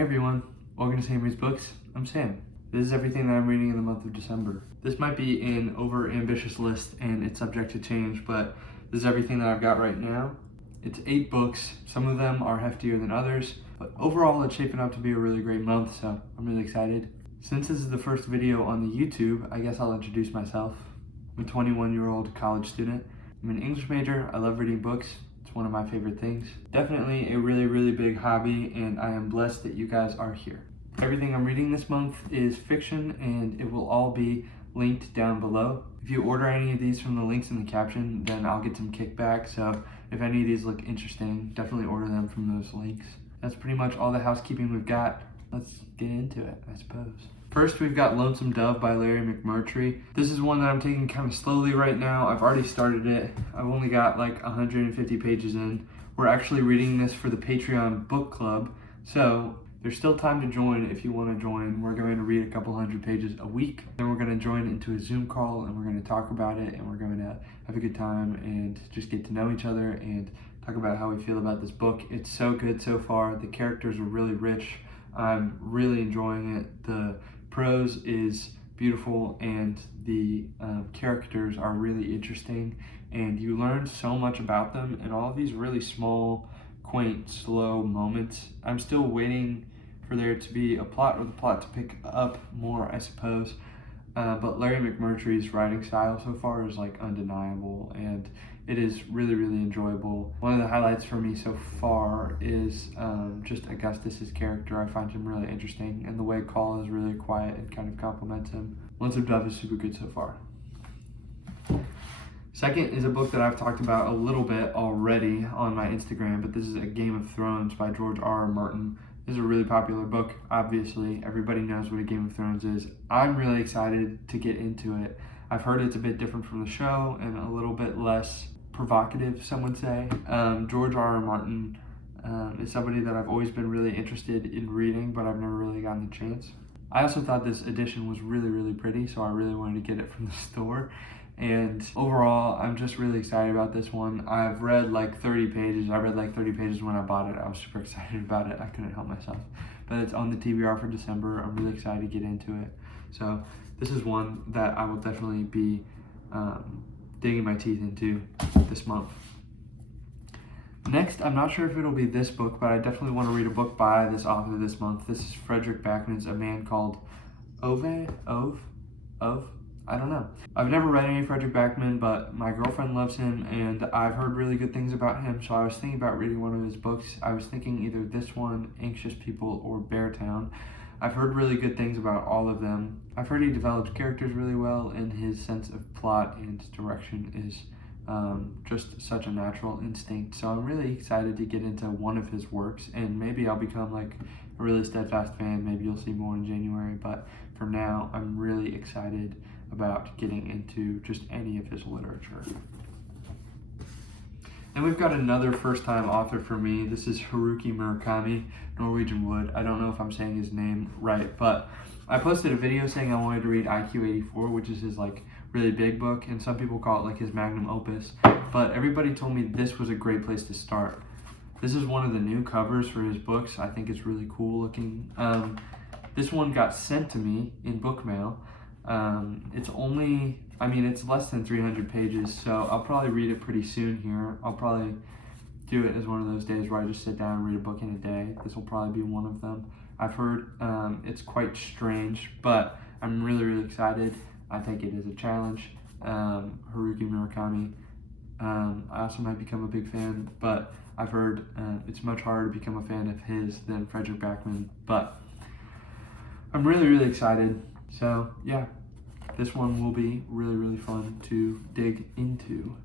Hey everyone, welcome to Sam Reads Books. I'm Sam. This is everything that I'm reading in the month of December. This might be an over-ambitious list and it's subject to change, but this is everything that I've got right now. It's 8 books. Some of them are heftier than others, but overall it's shaping up to be a really great month, so I'm really excited. Since this is the first video on the YouTube, I guess I'll introduce myself. I'm a 21-year-old college student. I'm an English major. I love reading books. It's one of my favorite things. Definitely a really big hobby, and I am blessed that you guys are here. Everything I'm reading this month is fiction, and it will all be linked down below. If you order any of these from the links in the caption, then I'll get some kickback, so if any of these look interesting, definitely order them from those links. That's pretty much all the housekeeping we've got. Let's get into it, I suppose. First, we've got Lonesome Dove by Larry McMurtry. This is one that I'm taking kind of slowly right now. I've already started it. I've only got like 150 pages in. We're actually reading this for the Patreon book club, so there's still time to join if you want to join. We're going to read a couple hundred pages a week. Then we're going to join into a Zoom call and we're going to talk about it and we're going to have a good time and just get to know each other and talk about how we feel about this book. It's so good so far. The characters are really rich. I'm really enjoying it. The prose is beautiful and the characters are really interesting, and you learn so much about them in all of these really small, quaint, slow moments. I'm still waiting for there to be a plot or the plot to pick up more, I suppose. But Larry McMurtry's writing style so far is like undeniable, and it is really enjoyable. One of the highlights for me so far is just Augustus's character. I find him really interesting, and the way Call is really quiet and kind of compliments him. Lonesome Dove is super good so far. Second is a book that I've talked about a little bit already on my Instagram, but this is A Game of Thrones by George R.R. Martin. This is a really popular book, obviously. Everybody knows what A Game of Thrones is. I'm really excited to get into it. I've heard it's a bit different from the show and a little bit less provocative, some would say. George R.R. Martin is somebody that I've always been really interested in reading, but I've never really gotten the chance. I also thought this edition was really pretty, so I really wanted to get it from the store. And overall, I'm just really excited about this one. I've read like 30 pages. I read like 30 pages when I bought it. I was super excited about it. I couldn't help myself. But it's on the TBR for December. I'm really excited to get into it. So this is one that I will definitely be digging my teeth into this month. Next, I'm not sure if it'll be this book, but I definitely want to read a book by this author this month. This is Frederick Backman's A Man Called Ove? I don't know. I've never read any Frederick Backman, but my girlfriend loves him and I've heard really good things about him, so I was thinking about reading one of his books. I was thinking either this one, Anxious People, or Beartown. I've heard really good things about all of them. I've heard he develops characters really well, and his sense of plot and direction is just such a natural instinct. So I'm really excited to get into one of his works, and maybe I'll become like a really steadfast fan. Maybe you'll see more in January, but for now, I'm really excited about getting into just any of his literature. And we've got another first-time author for me. This is Haruki Murakami, Norwegian Wood. I don't know if I'm saying his name right, but I posted a video saying I wanted to read IQ84, which is his like really big book, and some people call it like his magnum opus, but everybody told me this was a great place to start. This is one of the new covers for his books. I think it's really cool looking. This one got sent to me in book mail. It's less than 300 pages, so I'll probably read it pretty soon here. I'll probably do it as one of those days where I just sit down and read a book in a day. This will probably be one of them. I've heard it's quite strange, but I'm really excited. I think it is a challenge. Haruki Murakami. I also might become a big fan, but I've heard it's much harder to become a fan of his than Frederick Backman, but I'm really excited. So yeah, this one will be really fun to dig into.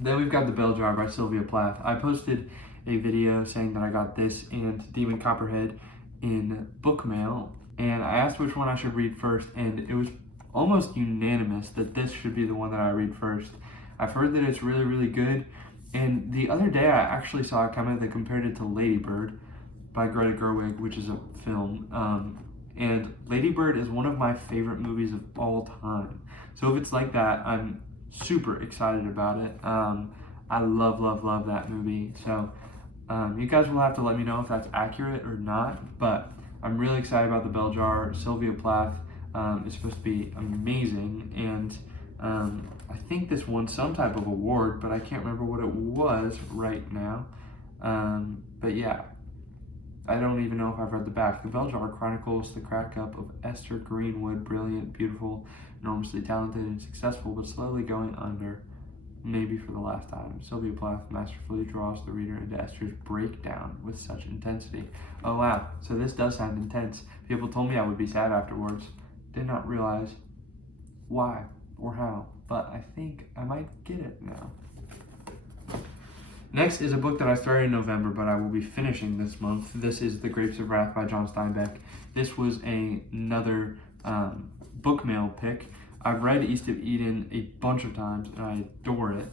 Then we've got The Bell Jar by Sylvia Plath. I posted a video saying that I got this and Demon Copperhead in book mail, and I asked which one I should read first, and it was almost unanimous that this should be the one that I read first. I've heard that it's really good, and the other day I actually saw a comment that compared it to Lady Bird by Greta Gerwig, which is a film. And Lady Bird is one of my favorite movies of all time. So if it's like that, I'm super excited about it. I love that movie. So You guys will have to let me know if that's accurate or not, but I'm really excited about the bell jar. Sylvia Plath is supposed to be amazing, and I think this won some type of award, but I can't remember what it was right now. But yeah, I don't even know if I've read the back. The Bell Jar chronicles the crack up of Esther Greenwood, brilliant, beautiful, enormously talented, and successful, but slowly going under, maybe for the last time. Sylvia Plath masterfully draws the reader into Esther's breakdown with such intensity. Oh wow, so this does sound intense. People told me I would be sad afterwards. Did not realize why or how, but I think I might get it now. Next is a book that I started in November, but I will be finishing this month. This is The Grapes of Wrath by John Steinbeck. This was another book mail pick. I've read East of Eden a bunch of times, and I adore it.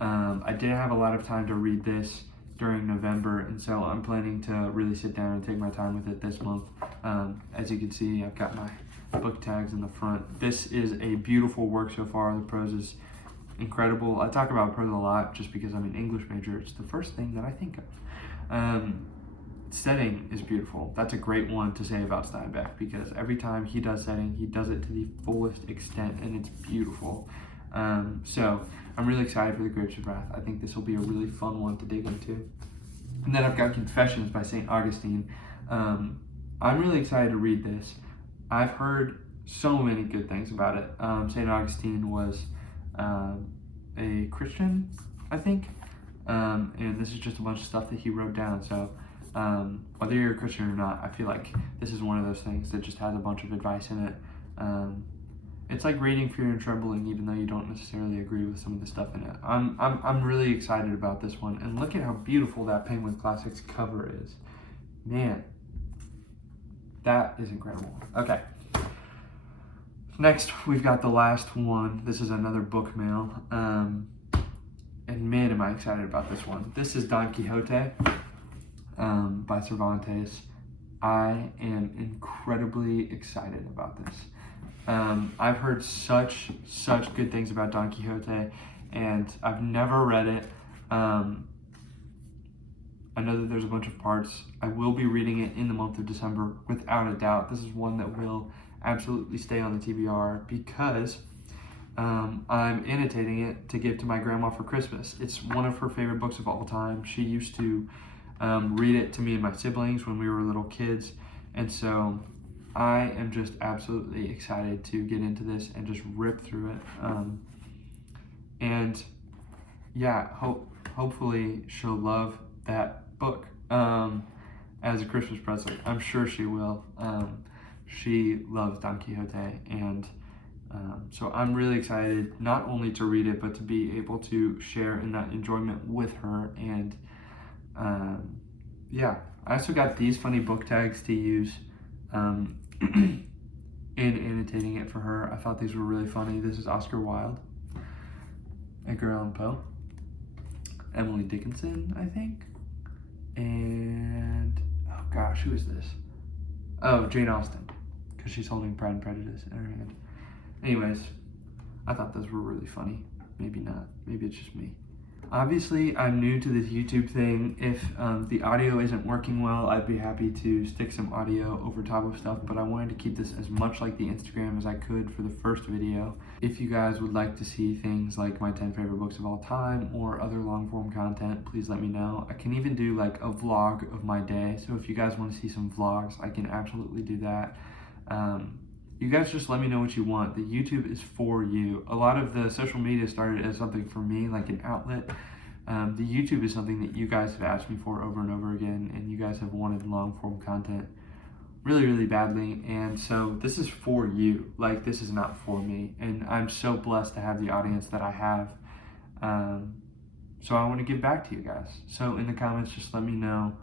I didn't have a lot of time to read this during November, and so I'm planning to really sit down and take my time with it this month. As you can see, I've got my book tags in the front. This is a beautiful work so far. The prose is incredible. I talk about prose a lot just because I'm an English major. It's the first thing that I think of. Setting is beautiful. That's a great one to say about Steinbeck, because every time he does setting, he does it to the fullest extent, and it's beautiful. So I'm really excited for The Grapes of Wrath. I think this will be a really fun one to dig into. And then I've got Confessions by St. Augustine. I'm really excited to read this. I've heard so many good things about it. St. Augustine was a Christian, I think, and this is just a bunch of stuff that he wrote down. So whether you're a Christian or not, I feel like this is one of those things that just has a bunch of advice in it. It's like reading Fear and Trembling, even though you don't necessarily agree with some of the stuff in it. I'm really excited about this one, and look at how beautiful that Penguin Classics cover is. Man, that is incredible. Okay. Next, we've got the last one. This is another book mail. And man, am I excited about this one. This is Don Quixote by Cervantes. I am incredibly excited about this. I've heard such good things about Don Quixote, and I've never read it. I know that there's a bunch of parts. I will be reading it in the month of December, without a doubt. This is one that will absolutely stay on the TBR because I'm annotating it to give to my grandma for Christmas. It's one of her favorite books of all time. She used to read it to me and my siblings when we were little kids, and so I am just absolutely excited to get into this and just rip through it. And yeah, hopefully she'll love that book as a Christmas present. I'm sure she will. She loves Don Quixote, and so I'm really excited not only to read it, but to be able to share in that enjoyment with her. And yeah, I also got these funny book tags to use in annotating it for her. I thought these were really funny. This is Oscar Wilde, Edgar Allan Poe, Emily Dickinson, I think, and oh gosh, who is this? Oh, Jane Austen, because she's holding Pride and Prejudice in her hand. Anyways, I thought those were really funny. Maybe not. Maybe it's just me. Obviously, I'm new to this YouTube thing. If the audio isn't working well, I'd be happy to stick some audio over top of stuff, but I wanted to keep this as much like the Instagram as I could for the first video. If you guys would like to see things like my 10 favorite books of all time or other long form content, please let me know. I can even do like a vlog of my day, so if you guys want to see some vlogs, I can absolutely do that. You guys just let me know what you want. The YouTube is for you. A lot of the social media started as something for me, like an outlet. The YouTube is something that you guys have asked me for over and over again, and you guys have wanted long form content really badly, and so this is for you. Like, this is not for me, and I'm so blessed to have the audience that I have. So I want to give back to you guys. So in the comments, just let me know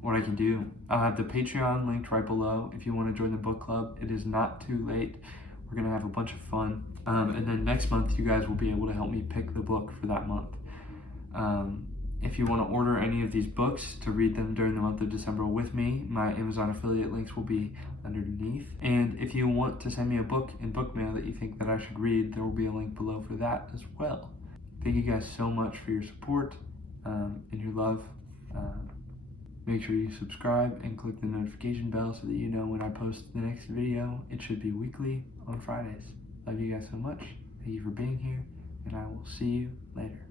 what I can do. I'll have the Patreon linked right below if you want to join the book club. It is not too late. We're gonna have a bunch of fun, and then next month you guys will be able to help me pick the book for that month. If you want to order any of these books to read them during the month of December with me, my Amazon affiliate links will be underneath. And if you want to send me a book in book mail that you think that I should read, there will be a link below for that as well. Thank you guys so much for your support and your love. Make sure you subscribe and click the notification bell so that you know when I post the next video. It should be weekly on Fridays. Love you guys so much. Thank you for being here, and I will see you later.